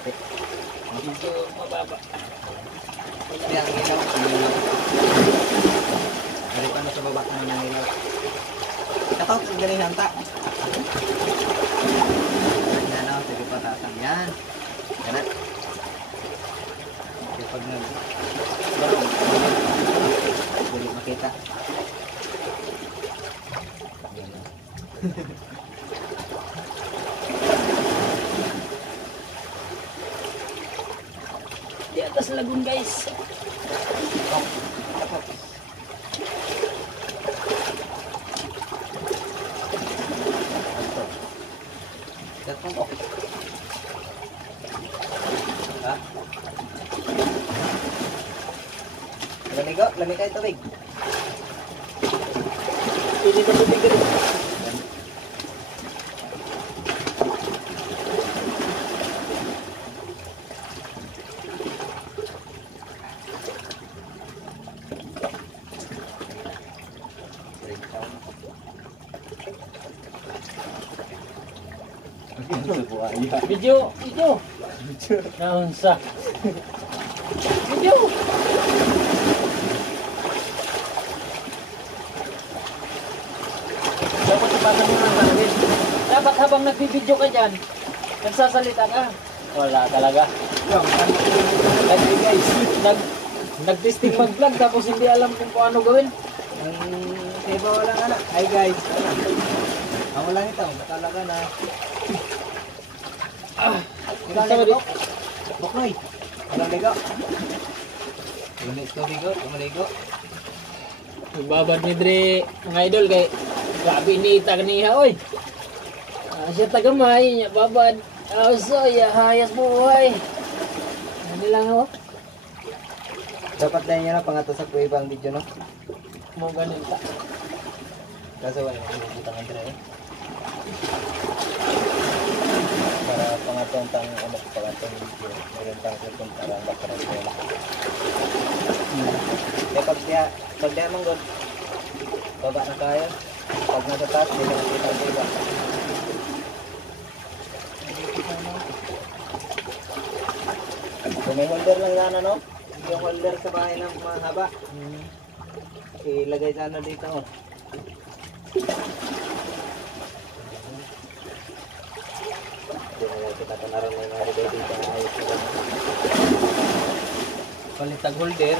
Medyo mababa. Hindi, ang ilaw. Dari pa na sa baba naman ang ilaw. Katok, ang galing hanta. Yan o, sige pa tatang. Yan. Yan na. Sige pag nag... Hindi makita. Yan na. Di atas lagun guys. Tatong okay. Ha? Lamigo, lamig kayo tubig. Pili ka tubig rin. Video. Naunsa. Video. Dapat ipasok mo ng gawin. Dapat habang nagbibideo ka dyan, nagsasalita ka. Wala talaga. Guys, nag-testing mag-vlog tapos hindi alam kung paano gawin. Seba wala nga na. Hi guys. Ang wala nito. Talaga na. Sama di. Buknoy. Walang ligo. Lamig tubig o. Lumaligo. Nagbabad ni Dre, mga idol, kay grabe ni Tagniha, oy. Siya tagamay, niya babad. So, hayas buhay. Ano lang ako? Dapat na niya na pangato sa ibang video no. Mo ganun ta. Kaso wala nang kita ng Dre. Para pangatong pangatong video. Meron tang kung para makaroon ko. Pag diya mong god. Baba na kaya. Pag nasa taas, hindi ka nakita ang iba. Kung may holder lang sana no? Yung holder sa bahay ng mahaba. Ilagay sana dito oh. Kita panaran na yung mga dito na ayos na. Palitag holder.